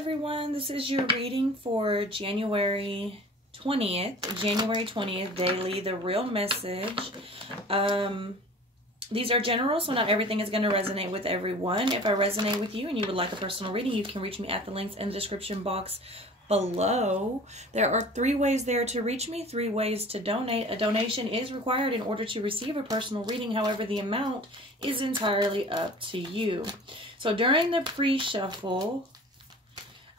everyone, this is your reading for January 20th daily, the real message. These are general, so not everything is going to resonate with everyone. If I resonate with you and you would like a personal reading, you can reach me at the links in the description box below. There are 3 ways there to reach me, 3 ways to donate. A donation is required in order to receive a personal reading. However, the amount is entirely up to you. So during the pre-shuffle,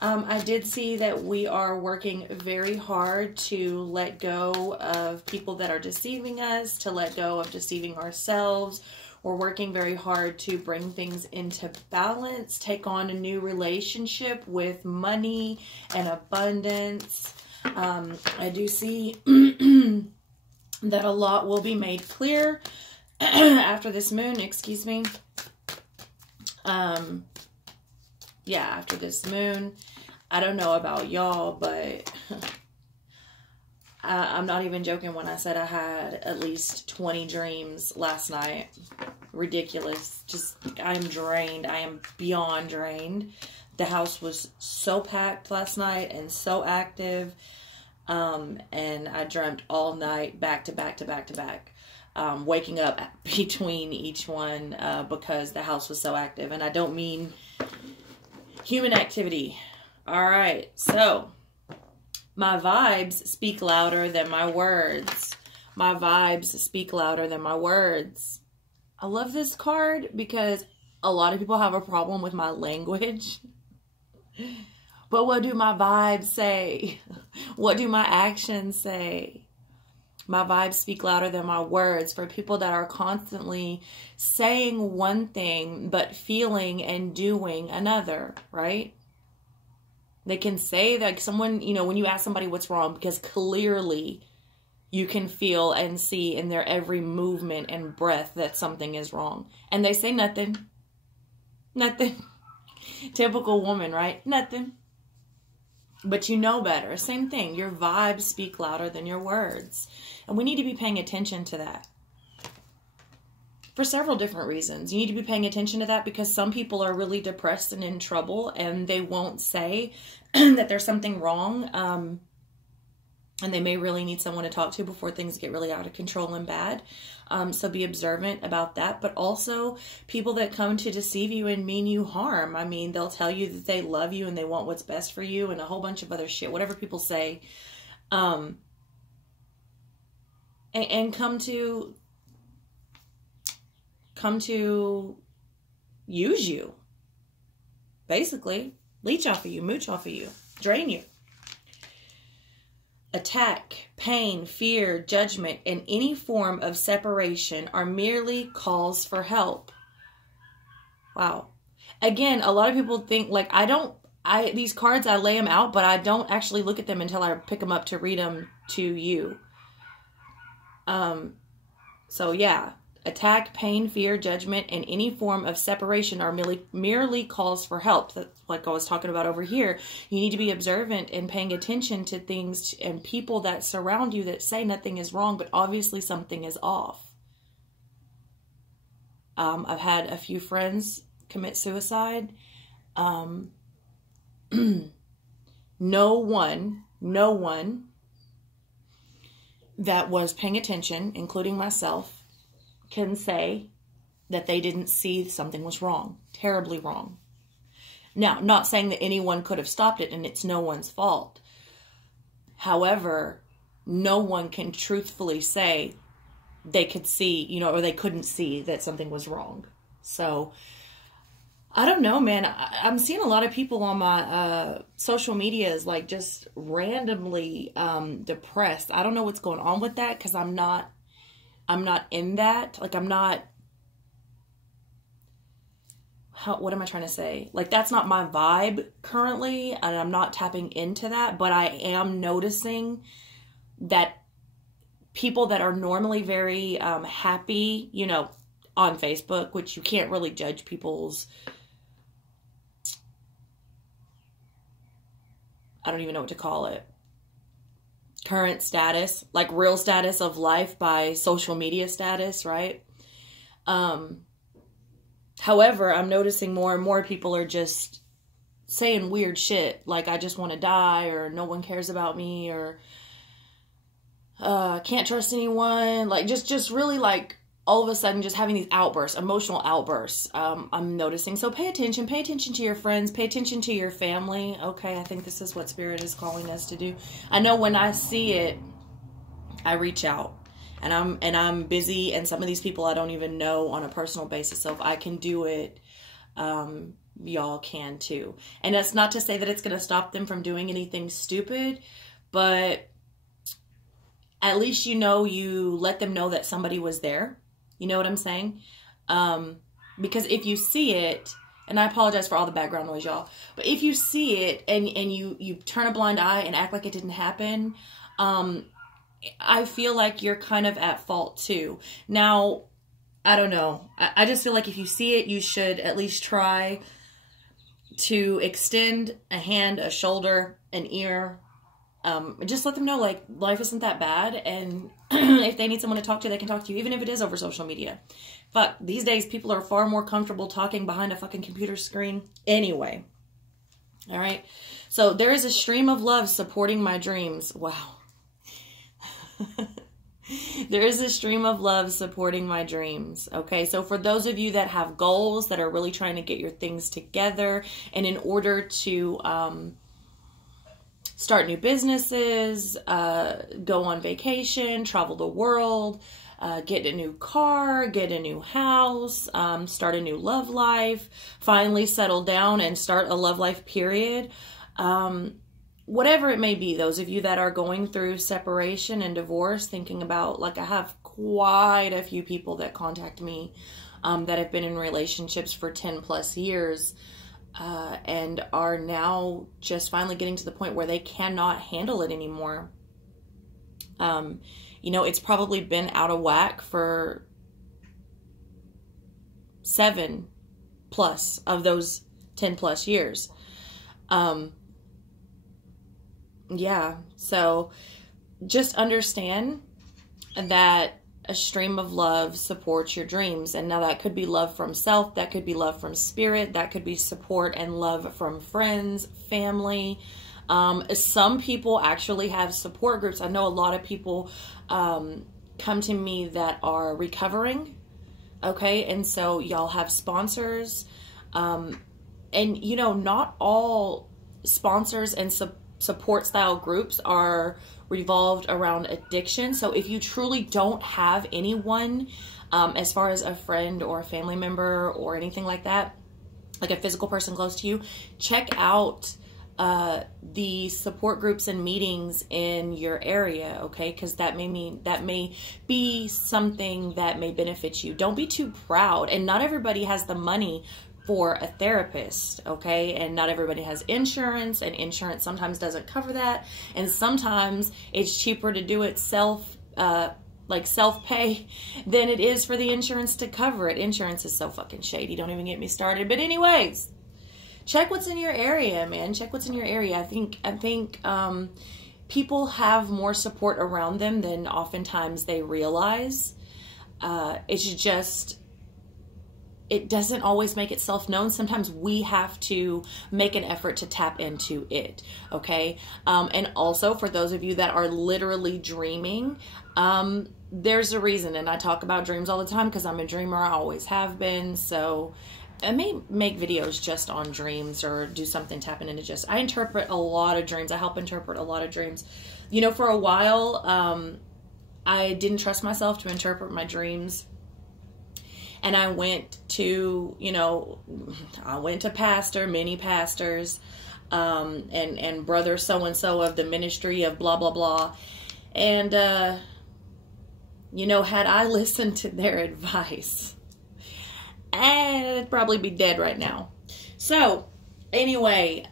I did see that we are working very hard to let go of people that are deceiving us, to let go of deceiving ourselves. We're working very hard to bring things into balance, take on a new relationship with money and abundance. I do see that a lot will be made clear after this moon, excuse me. Yeah, after this moon. I don't know about y'all, but I'm not even joking when I said I had at least 20 dreams last night. Ridiculous. Just, I am drained. I am beyond drained. The house was so packed last night and so active. And I dreamt all night, back to back to back to back. Waking up between each one because the house was so active. And I don't mean human activity. All right, so my vibes speak louder than my words. My vibes speak louder than my words. I love this card because a lot of people have a problem with my language. But what do my vibes say? What do my actions say? My vibes speak louder than my words. For people that are constantly saying one thing but feeling and doing another, right? They can say that someone, you know, when you ask somebody what's wrong, because clearly you can feel and see in their every movement and breath that something is wrong. And they say nothing. Nothing. Typical woman, right? Nothing. But you know better. Same thing. Your vibes speak louder than your words. And we need to be paying attention to that. For several different reasons. You need to be paying attention to that because some people are really depressed and in trouble and they won't say that there's something wrong. And they may really need someone to talk to before things get really out of control and bad. So be observant about that. But also people that come to deceive you and mean you harm. I mean, they'll tell you that they love you and they want what's best for you and a whole bunch of other shit, whatever people say. And come to use you, basically, leech off of you, mooch off of you, drain you. Attack, pain, fear, judgment, and any form of separation are merely calls for help. Wow. Again, a lot of people think, like, these cards, I lay them out, but I don't actually look at them until I pick them up to read them to you. So yeah. Attack, pain, fear, judgment, and any form of separation are merely calls for help. That's like I was talking about over here. You need to be observant and paying attention to things and people that surround you that say nothing is wrong, but obviously something is off. I've had a few friends commit suicide. No one that was paying attention, including myself, can say that they didn't see something was wrong, terribly wrong. Now, not saying that anyone could have stopped it and it's no one's fault. However, no one can truthfully say they could see, you know, or they couldn't see that something was wrong. So, I don't know, man. I'm seeing a lot of people on my social medias, like, just randomly depressed. I don't know what's going on with that because I'm not in that. Like, I'm not, what am I trying to say? Like, that's not my vibe currently, and I'm not tapping into that, but I am noticing that people that are normally very happy, you know, on Facebook, which you can't really judge people's, I don't even know what to call it, current status, like real status of life by social media status, right? However, I'm noticing more and more people are just saying weird shit like I just want to die, or no one cares about me, or can't trust anyone, like just really like all of a sudden just having these outbursts, emotional outbursts. I'm noticing. So pay attention to your friends, pay attention to your family. Okay, I think this is what Spirit is calling us to do. I know when I see it, I reach out, and I'm busy, and some of these people I don't even know on a personal basis. So if I can do it, y'all can too. And that's not to say that it's going to stop them from doing anything stupid, but at least you let them know that somebody was there. You know what I'm saying? Because if you see it, and I apologize for all the background noise, y'all, but if you see it and you turn a blind eye and act like it didn't happen, I feel like you're kind of at fault too. Now, I don't know. I just feel like if you see it, you should at least try to extend a hand, a shoulder, an ear. Just let them know, like, life isn't that bad, and if they need someone to talk to, they can talk to you, even if it is over social media. But these days, people are far more comfortable talking behind a fucking computer screen anyway. All right? So there is a stream of love supporting my dreams. Wow. There is a stream of love supporting my dreams. Okay, so for those of you that have goals, that are really trying to get your things together, and in order to start new businesses, go on vacation, travel the world, get a new car, get a new house, start a new love life, finally settle down and start a love life period. Whatever it may be, those of you that are going through separation and divorce, thinking about, like, I have quite a few people that contact me that have been in relationships for 10 plus years and are now just finally getting to the point where they cannot handle it anymore. You know, it's probably been out of whack for 7 plus of those 10 plus years. Yeah, so just understand that a stream of love supports your dreams. And now that could be love from self, that could be love from spirit, that could be support and love from friends, family. Some people actually have support groups. I know a lot of people come to me that are recovering, okay? And so y'all have sponsors. And, you know, not all sponsors and support style groups are revolved around addiction. So if you truly don't have anyone, as far as a friend or a family member or anything like that, like a physical person close to you, check out the support groups and meetings in your area, okay? Because that may be something that may benefit you. Don't be too proud, and not everybody has the money for a therapist, okay? And not everybody has insurance, and insurance sometimes doesn't cover that, and sometimes it's cheaper to do it self-pay than it is for the insurance to cover it. Insurance is so fucking shady. Don't even get me started. But anyways, check what's in your area, man. Check what's in your area. I think people have more support around them than oftentimes they realize. It's just, it doesn't always make itself known. Sometimes we have to make an effort to tap into it, okay? And also, for those of you that are literally dreaming, there's a reason. And I talk about dreams all the time because I'm a dreamer. I always have been. So I may make videos just on dreams, or do something tapping into just, I interpret a lot of dreams. I help interpret a lot of dreams. You know, for a while, I didn't trust myself to interpret my dreams. And I went to, pastor, many pastors, and brother so-and-so of the ministry of blah, blah, blah. And, had I listened to their advice, I'd probably be dead right now. So, anyway,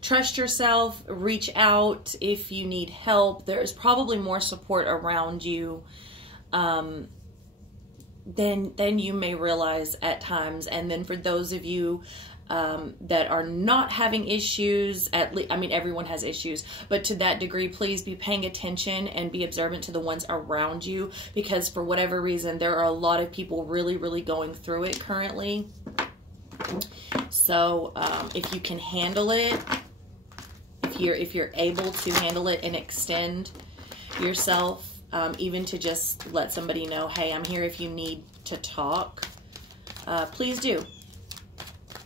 trust yourself, reach out if you need help. There's probably more support around you, than you may realize at times. And then for those of you that are not having issues, everyone has issues, but to that degree, please be paying attention and be observant to the ones around you, because for whatever reason, there are a lot of people really, really going through it currently. So if you can handle it, if you're able to handle it and extend yourself, even to just let somebody know, hey, I'm here if you need to talk, please do.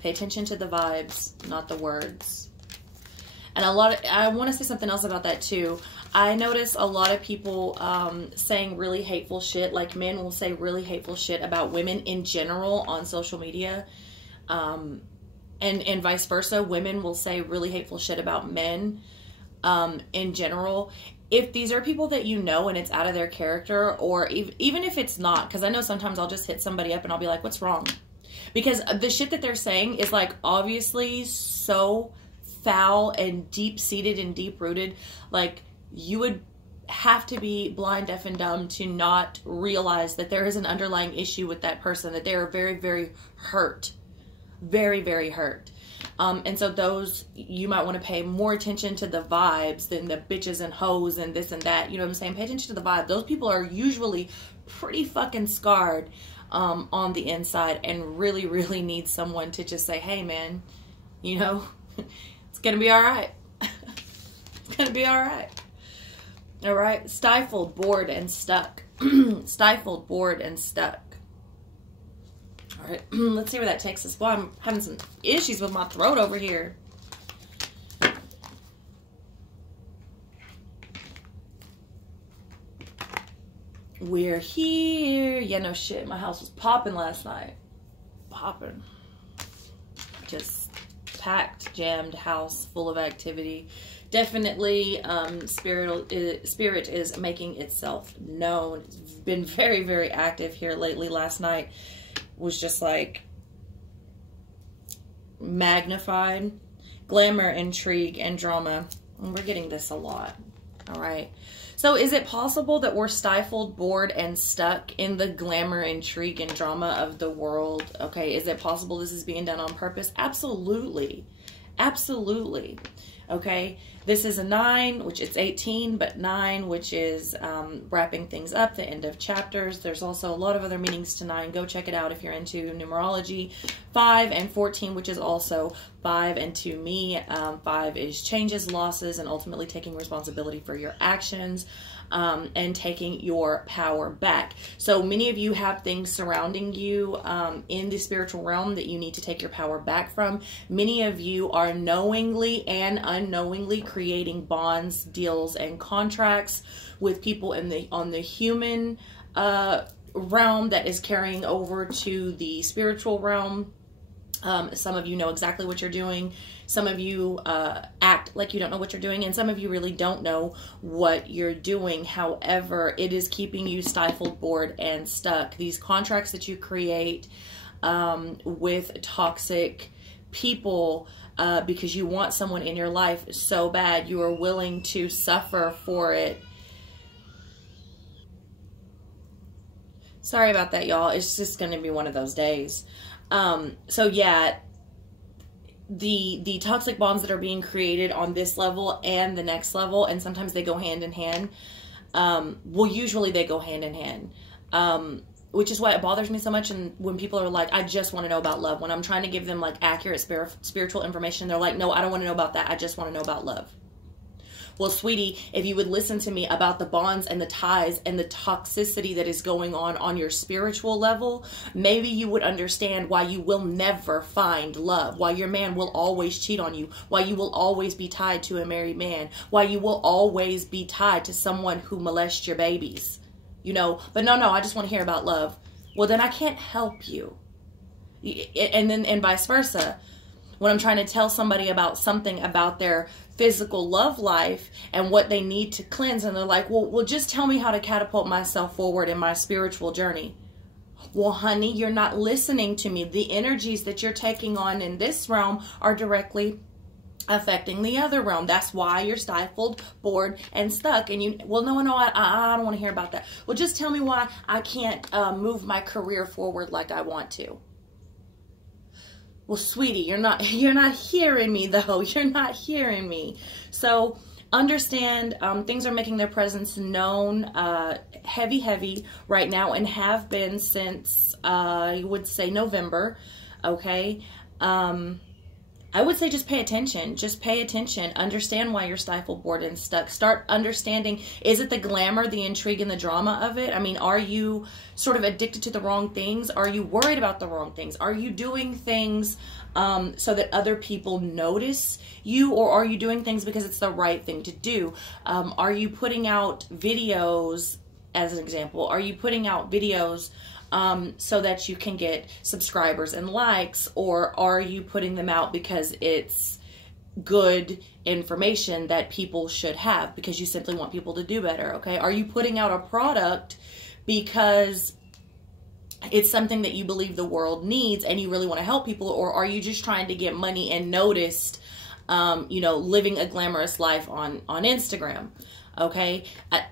Pay attention to the vibes, not the words. And I want to say something else about that too. I notice a lot of people saying really hateful shit, like men will say really hateful shit about women in general on social media. And vice versa, women will say really hateful shit about men in general. If these are people that you know and it's out of their character, or even if it's not, because I know sometimes I'll just hit somebody up and I'll be like, what's wrong? Because the shit that they're saying is like obviously so foul and deep-seated and deep-rooted. Like, you would have to be blind, deaf, and dumb to not realize that there is an underlying issue with that person, that they are very, very hurt. Very, very hurt. And so those, you might want to pay more attention to the vibes than the bitches and hoes and this and that. You know what I'm saying? Pay attention to the vibe. Those people are usually pretty fucking scarred on the inside and really, really need someone to just say, hey, man, you know, it's going to be all right. It's going to be all right. All right. Stifled, bored, and stuck. Stifled, bored, and stuck. All right, let's see where that takes us. Boy, I'm having some issues with my throat over here. We're here. Yeah, no shit. My house was popping last night. Popping. Just packed, jammed house full of activity. Definitely, spirit is making itself known. It's been very, very active here lately. Last night was just like magnified. Glamour, intrigue, and drama. And we're getting this a lot. All right. So is it possible that we're stifled, bored, and stuck in the glamour, intrigue, and drama of the world? Okay. Is it possible this is being done on purpose? Absolutely. Absolutely. Okay. This is a 9, which it's 18, but 9, which is wrapping things up, the end of chapters. There's also a lot of other meanings to 9. Go check it out if you're into numerology. 5 and 14, which is also 5, and to me, 5 is changes, losses, and ultimately taking responsibility for your actions. And taking your power back. So many of you have things surrounding you in the spiritual realm that you need to take your power back from. Many of you are knowingly and unknowingly creating bonds, deals, and contracts with people on the human realm that is carrying over to the spiritual realm. Some of you know exactly what you're doing. Some of you act like you don't know what you're doing, and some of you really don't know what you're doing. However, it is keeping you stifled, bored, and stuck. These contracts that you create with toxic people because you want someone in your life so bad, you are willing to suffer for it. Sorry about that, y'all. It's just going to be one of those days. So yeah, the toxic bonds that are being created on this level and the next level, and sometimes they go hand in hand. Well, usually they go hand in hand. Which is why it bothers me so much. And when people are like, I just want to know about love, when I'm trying to give them like accurate spiritual information, they're like, no, I don't want to know about that. I just want to know about love. Well, sweetie, if you would listen to me about the bonds and the ties and the toxicity that is going on your spiritual level, maybe you would understand why you will never find love, why your man will always cheat on you, why you will always be tied to a married man, why you will always be tied to someone who molests your babies, you know. But no, I just want to hear about love. Well, then I can't help you. And vice versa. When I'm trying to tell somebody about something about their physical love life and what they need to cleanse, and they're like, well, just tell me how to catapult myself forward in my spiritual journey. Well, honey, you're not listening to me. The energies that you're taking on in this realm are directly affecting the other realm. That's why you're stifled, bored, and stuck. And you, well, no, I don't want to hear about that. Well, just tell me why I can't move my career forward like I want to. Well, sweetie, you're not hearing me though. You're not hearing me. So understand, things are making their presence known, heavy right now, and have been since, I would say November. Okay. I would say just pay attention. Just pay attention. Understand why you're stifled, bored, and stuck. Start understanding, is it the glamour, the intrigue, and the drama of it? I mean, are you sort of addicted to the wrong things? Are you worried about the wrong things? Are you doing things so that other people notice you? Or are you doing things because it's the right thing to do? Are you putting out videos, as an example? Are you putting out videos so that you can get subscribers and likes, or are you putting them out because it's good information that people should have, because you simply want people to do better? Okay, are you putting out a product because it's something that you believe the world needs and you really want to help people, or are you just trying to get money and noticed, you know, living a glamorous life on Instagram? Okay,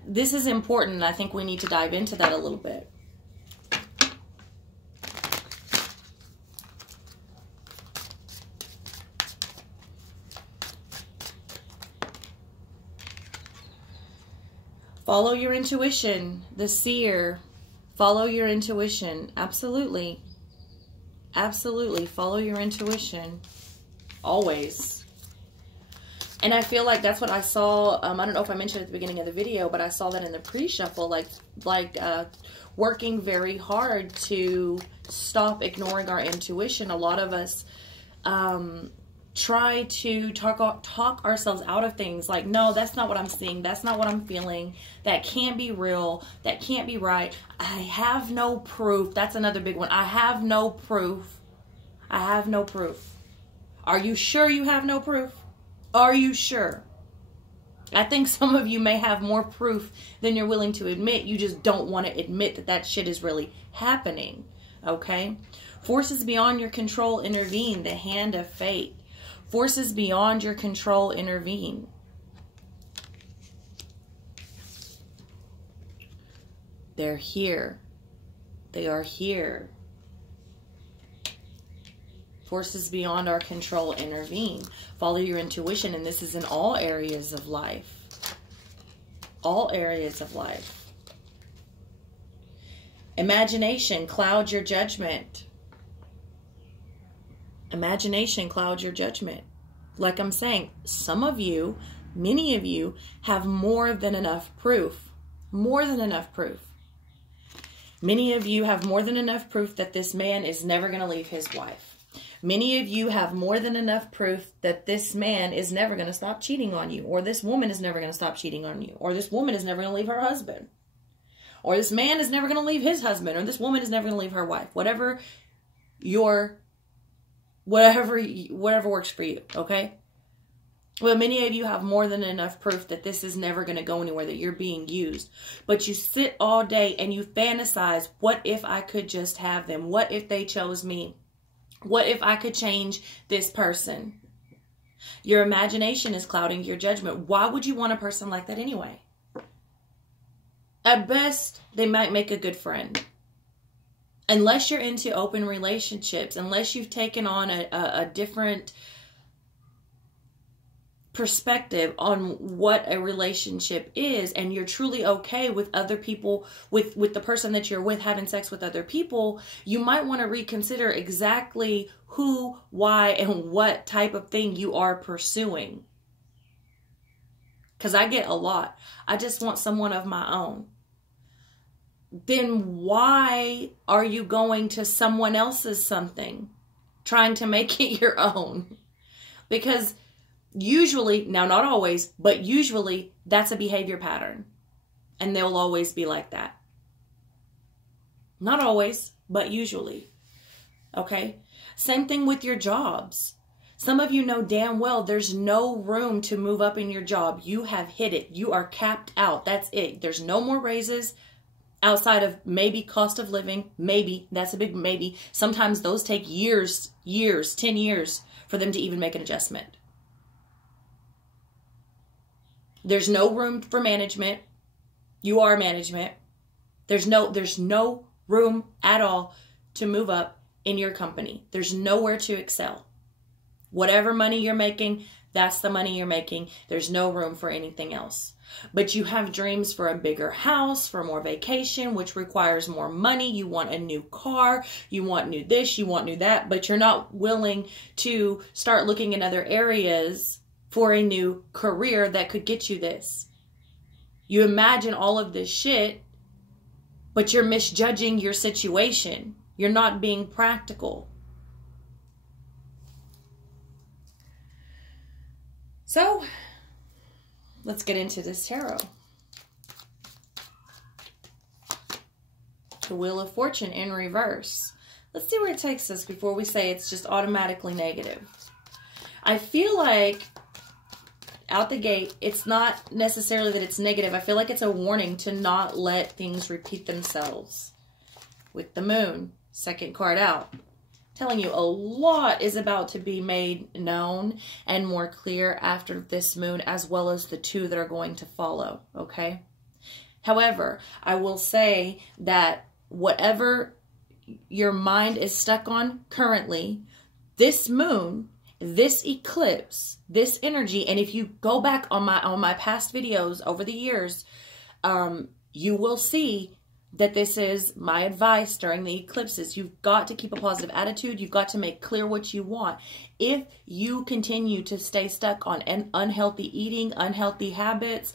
this is important, and I think we need to dive into that a little bit. Follow your intuition, the seer. Follow your intuition. Absolutely. Absolutely. Follow your intuition. Always. And I feel like that's what I saw. I don't know if I mentioned at the beginning of the video, but I saw that in the pre-shuffle, like working very hard to stop ignoring our intuition. A lot of us try to talk ourselves out of things, like, no, that's not what I'm seeing, that's not what I'm feeling, that can't be real, that can't be right, I have no proof. That's another big one. I have no proof. I have no proof. Are you sure you have no proof? Are you sure? I think some of you may have more proof than you're willing to admit. You just don't want to admit that that shit is really happening. Okay? Forces beyond your control intervene. The hand of fate. Forces beyond your control intervene. They're here. They are here. Forces beyond our control intervene. Follow your intuition, and this is in all areas of life. All areas of life. Imagination clouds your judgment. Imagination clouds your judgment. Like I'm saying, some of you, many of you, have more than enough proof. More than enough proof. Many of you have more than enough proof that this man is never going to leave his wife. Many of you have more than enough proof that this man is never going to stop cheating on you, or this woman is never going to stop cheating on you, or this woman is never going to leave her husband, or this man is never going to leave his husband, or this woman is never going to leave her wife. Whatever works for you, okay? Well, many of you have more than enough proof that this is never going to go anywhere, that you're being used. But you sit all day and you fantasize, what if I could just have them? What if they chose me? What if I could change this person? Your imagination is clouding your judgment. Why would you want a person like that anyway? At best, they might make a good friend. Unless you're into open relationships, unless you've taken on a different perspective on what a relationship is, and you're truly okay with other people, with the person that you're with having sex with other people, you might want to reconsider exactly who, why, and what type of thing you are pursuing. Because I get a lot. I just want someone of my own. Then why are you going to someone else's something, trying to make it your own? Because usually, now not always, but usually that's a behavior pattern. And they'll always be like that. Not always, but usually. Okay? Same thing with your jobs. Some of you know damn well there's no room to move up in your job. You have hit it. You are capped out. That's it. There's no more raises. Outside of maybe cost of living, maybe, that's a big maybe. Sometimes those take years, 10 years for them to even make an adjustment. There's no room for management. You are management. There's no room at all to move up in your company. There's nowhere to excel. Whatever money you're making, that's the money you're making. There's no room for anything else. But you have dreams for a bigger house, for more vacation, which requires more money. You want a new car, you want new this, you want new that, but you're not willing to start looking in other areas for a new career that could get you this. You imagine all of this shit, but you're misjudging your situation. You're not being practical. So, let's get into this tarot. The Wheel of Fortune in reverse. Let's see where it takes us before we say it's just automatically negative. I feel like out the gate, it's not necessarily that it's negative. I feel like it's a warning to not let things repeat themselves. With the Moon, second card out. Telling you a lot is about to be made known and more clear after this moon, as well as the two that are going to follow, okay? However, I will say that whatever your mind is stuck on currently, this moon, this eclipse, this energy, and if you go back on my past videos over the years, you will see that this is my advice during the eclipses. You've got to keep a positive attitude. You've got to make clear what you want. If you continue to stay stuck on unhealthy eating, unhealthy habits,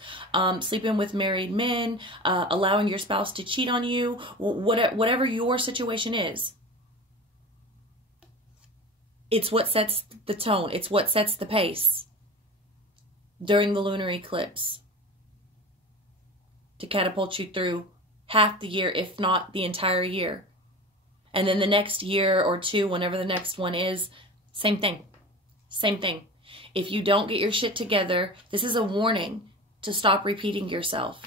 sleeping with married men, allowing your spouse to cheat on you, whatever your situation is, it's what sets the tone. It's what sets the pace during the lunar eclipse to catapult you through half the year, if not the entire year. And then the next year or two, whenever the next one is, same thing. Same thing. If you don't get your shit together, this is a warning to stop repeating yourself.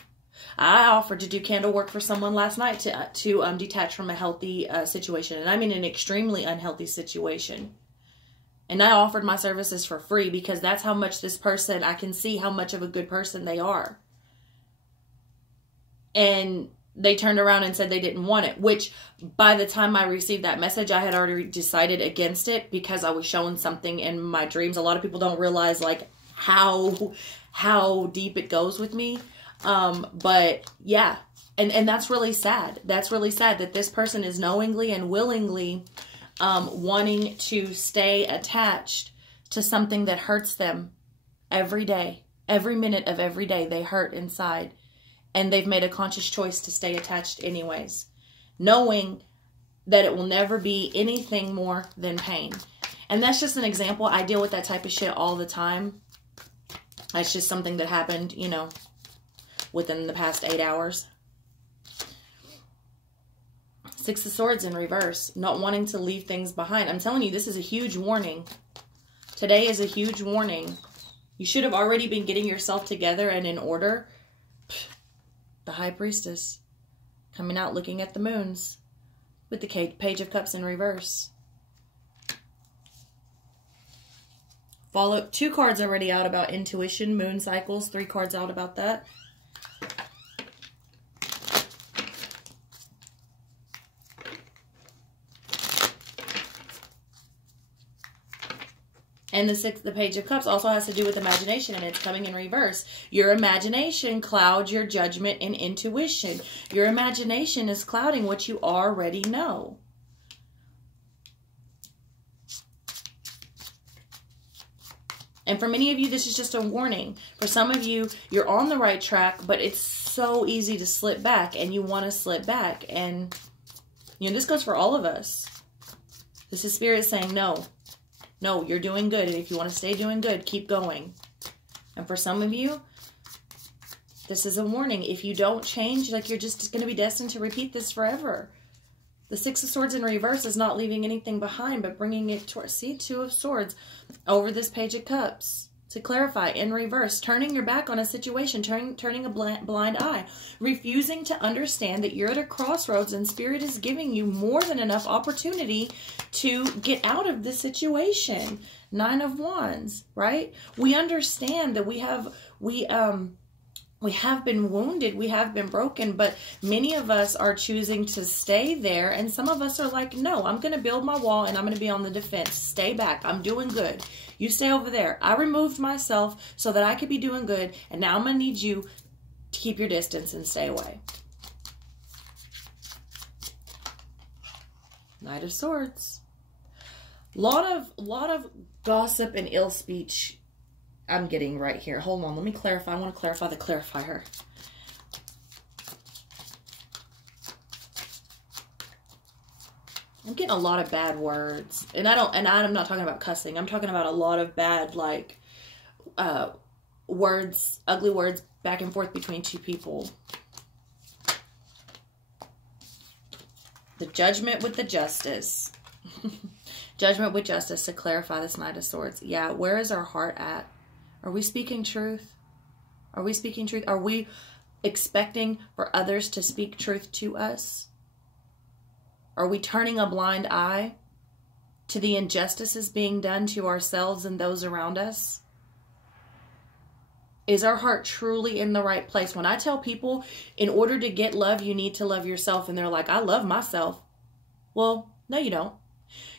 I offered to do candle work for someone last night to detach from a healthy situation. And I'm in an extremely unhealthy situation. And I offered my services for free because that's how much this person, I can see how much of a good person they are. And they turned around and said they didn't want it, which by the time I received that message, I had already decided against it because I was shown something in my dreams. A lot of people don't realize like how deep it goes with me. But yeah, and that's really sad. That's really sad that this person is knowingly and willingly wanting to stay attached to something that hurts them every day. Every minute of every day they hurt inside. And they've made a conscious choice to stay attached anyways, knowing that it will never be anything more than pain. And that's just an example. I deal with that type of shit all the time. It's just something that happened, you know, within the past 8 hours. Six of Swords in reverse, not wanting to leave things behind. I'm telling you, this is a huge warning. Today is a huge warning. You should have already been getting yourself together and in order. The High Priestess coming out looking at the moons with the Page of Cups in reverse. Follow 2 cards already out about intuition, moon cycles, 3 cards out about that. And the Page of Cups also has to do with imagination, and it's coming in reverse. Your imagination clouds your judgment and intuition. Your imagination is clouding what you already know. And for many of you, this is just a warning. For some of you, you're on the right track, but it's so easy to slip back, and you want to slip back. And, you know, this goes for all of us. This is Spirit saying no. No, you're doing good. And if you want to stay doing good, keep going. And for some of you, this is a warning. If you don't change, like you're just going to be destined to repeat this forever. The Six of Swords in reverse is not leaving anything behind, but bringing it towards, see, 2 of Swords over this Page of Cups. To clarify, in reverse, turning your back on a situation, turning a blind eye, refusing to understand that you're at a crossroads and Spirit is giving you more than enough opportunity to get out of this situation. 9 of Wands, right? We understand that we We have been wounded, we have been broken, but many of us are choosing to stay there, and some of us are like, no, I'm going to build my wall and I'm going to be on the defense. Stay back. I'm doing good. You stay over there. I removed myself so that I could be doing good, and now I'm going to need you to keep your distance and stay away. Knight of Swords. Lot of gossip and ill speech I'm getting right here. Hold on, let me clarify. I want to clarify the clarifier. I'm getting a lot of bad words. And I'm not talking about cussing. I'm talking about a lot of bad, like, words, ugly words back and forth between two people. The Judgment with the Justice. Judgment with Justice to clarify this Knight of Swords. Yeah, where is our heart at? Are we speaking truth? Are we speaking truth? Are we expecting for others to speak truth to us? Are we turning a blind eye to the injustices being done to ourselves and those around us? Is our heart truly in the right place? When I tell people, in order to get love, you need to love yourself, and they're like, I love myself. Well, no, you don't.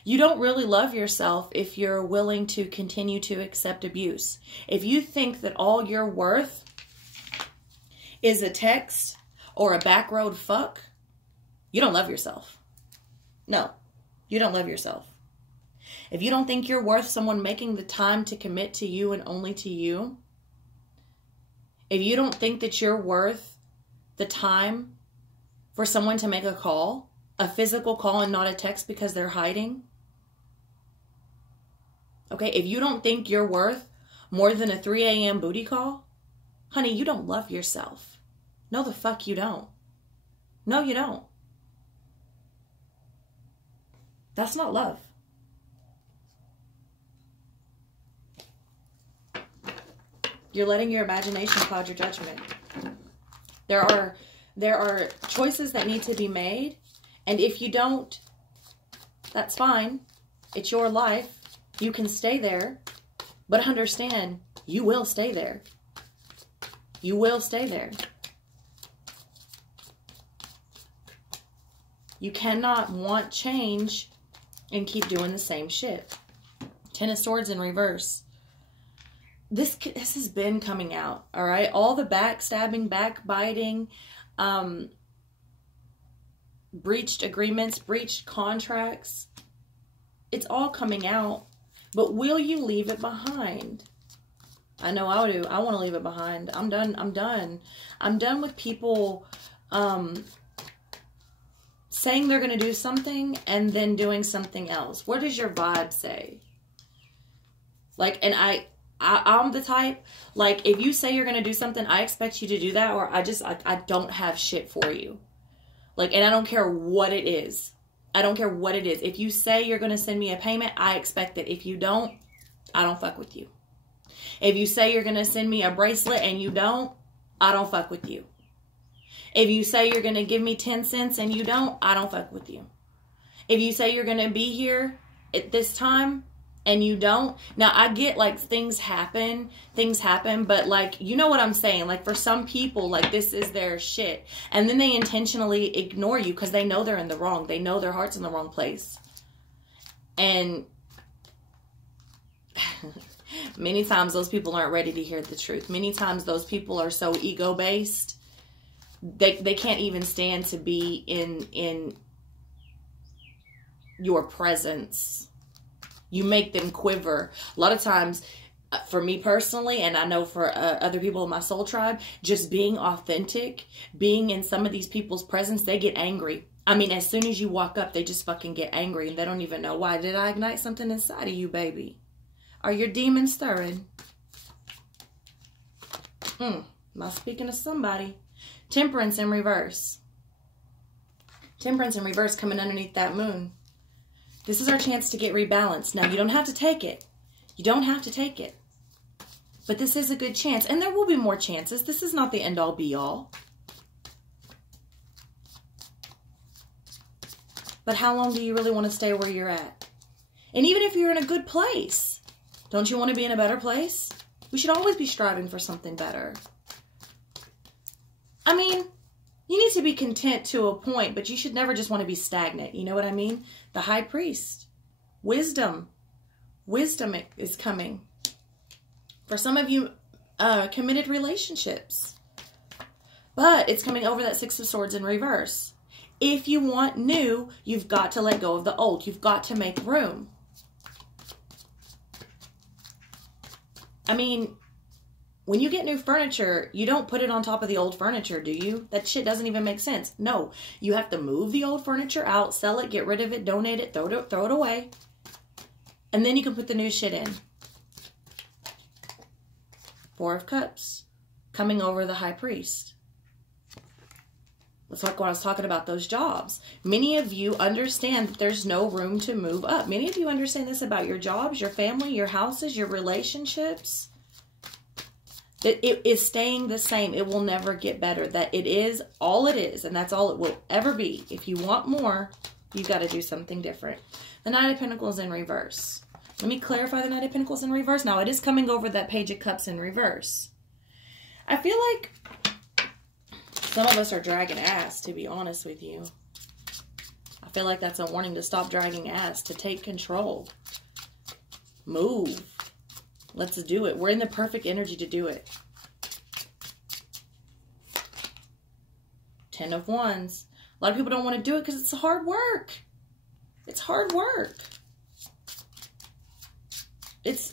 You don't really love yourself if you're willing to continue to accept abuse. If you think that all your worth is a text or a backroad fuck, you don't love yourself. No, you don't love yourself. If you don't think you're worth someone making the time to commit to you and only to you, if you don't think that you're worth the time for someone to make a call, a physical call and not a text because they're hiding, okay, if you don't think you're worth more than a 3 a.m. booty call, honey, you don't love yourself. No, the fuck you don't. No, you don't. That's not love. You're letting your imagination cloud your judgment. There are choices that need to be made, and if you don't, that's fine. It's your life. You can stay there, but understand, you will stay there. You will stay there. You cannot want change and keep doing the same shit. 10 of Swords in reverse. This has been coming out, all right? All the backstabbing, backbiting, breached agreements, breached contracts. It's all coming out. But will you leave it behind? I know I do. I want to leave it behind. I'm done. I'm done. I'm done with people saying they're going to do something and then doing something else. What does your vibe say? Like, and I'm the type, like, if you say you're going to do something, I expect you to do that, or I don't have shit for you. Like, and I don't care what it is. I don't care what it is. If you say you're going to send me a payment, I expect it. If you don't, I don't fuck with you. If you say you're going to send me a bracelet and you don't, I don't fuck with you. If you say you're going to give me 10 cents and you don't, I don't fuck with you. If you say you're going to be here at this time and you don't. Now, I get, like, things happen, but, like, you know what I'm saying? Like, for some people, like, this is their shit. And then they intentionally ignore you because they know they're in the wrong. They know their heart's in the wrong place. And many times those people aren't ready to hear the truth. Many times those people are so ego-based, they can't even stand to be in your presence. You make them quiver. A lot of times, for me personally, and I know for other people in my soul tribe, just being authentic, being in some of these people's presence, they get angry. I mean, as soon as you walk up, they just fucking get angry, and they don't even know why. Did I ignite something inside of you, baby? Are your demons stirring? Am I speaking to somebody? Temperance in reverse. Temperance in reverse coming underneath that moon. This is our chance to get rebalanced. Now, you don't have to take it. You don't have to take it. But this is a good chance. And there will be more chances. This is not the end-all, be-all. But how long do you really want to stay where you're at? And even if you're in a good place, don't you want to be in a better place? We should always be striving for something better. I mean, you need to be content to a point, but you should never just want to be stagnant. You know what I mean? The high priest. Wisdom. Wisdom is coming. For some of you, committed relationships. But it's coming over that Six of Swords in reverse. If you want new, you've got to let go of the old. You've got to make room. I mean, when you get new furniture, you don't put it on top of the old furniture, do you? That shit doesn't even make sense. No, you have to move the old furniture out, sell it, get rid of it, donate it, throw it away. And then you can put the new shit in. Four of Cups, coming over the high priest. That's like when I was talking about those jobs. Many of you understand that there's no room to move up. Many of you understand this about your jobs, your family, your houses, your relationships. That it is staying the same. It will never get better. That it is all it is, and that's all it will ever be. If you want more, you got to do something different. The Knight of Pentacles in reverse. Let me clarify the Knight of Pentacles in reverse. Now, it is coming over that Page of Cups in reverse. I feel like some of us are dragging ass, to be honest with you. I feel like that's a warning to stop dragging ass, to take control. Move. Let's do it. We're in the perfect energy to do it. Ten of Wands. A lot of people don't want to do it because it's hard work. It's hard work. It's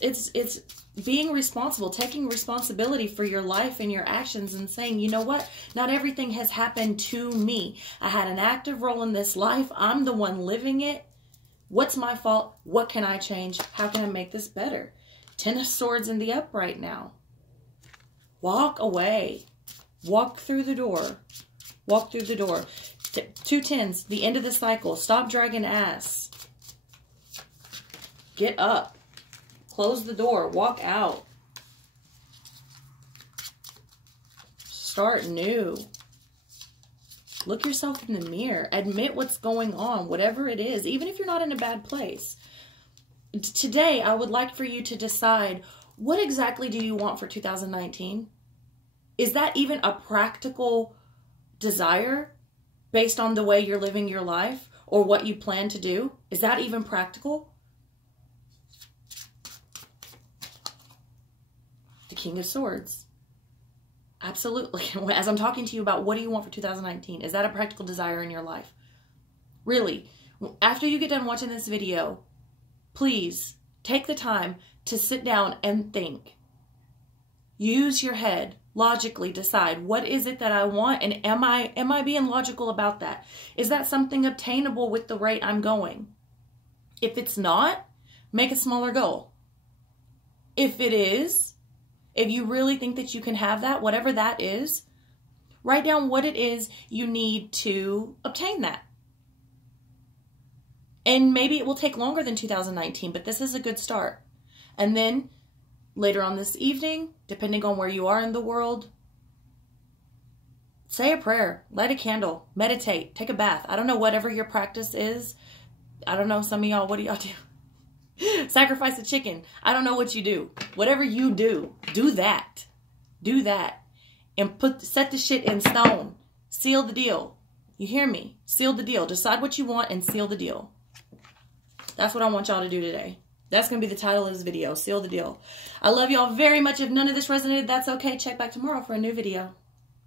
being responsible, taking responsibility for your life and your actions and saying, you know what? Not everything has happened to me. I had an active role in this life. I'm the one living it. What's my fault? What can I change? How can I make this better? Ten of Swords in the upright now. Walk away. Walk through the door. Walk through the door. Two tens, the end of the cycle. Stop dragging ass. Get up. Close the door. Walk out. Start new. Look yourself in the mirror. Admit what's going on, whatever it is, even if you're not in a bad place. Today, I would like for you to decide, what exactly do you want for 2019? Is that even a practical desire based on the way you're living your life or what you plan to do? Is that even practical? The King of Swords. Absolutely. As I'm talking to you about what do you want for 2019, is that a practical desire in your life? Really, after you get done watching this video, please take the time to sit down and think. Use your head. Logically decide, what is it that I want, and am I being logical about that? Is that something obtainable with the rate I'm going? If it's not, make a smaller goal. If it is, if you really think that you can have that, whatever that is, write down what it is you need to obtain that. And maybe it will take longer than 2019, but this is a good start. And then later on this evening, depending on where you are in the world, say a prayer, light a candle, meditate, take a bath. I don't know, whatever your practice is. I don't know, some of y'all, what do y'all do? Sacrifice a chicken. I don't know what you do. Whatever you do, do that. Do that. And set the shit in stone. Seal the deal. You hear me? Seal the deal. Decide what you want and seal the deal. That's what I want y'all to do today. That's going to be the title of this video. Seal the deal. I love y'all very much. If none of this resonated, that's okay. Check back tomorrow for a new video.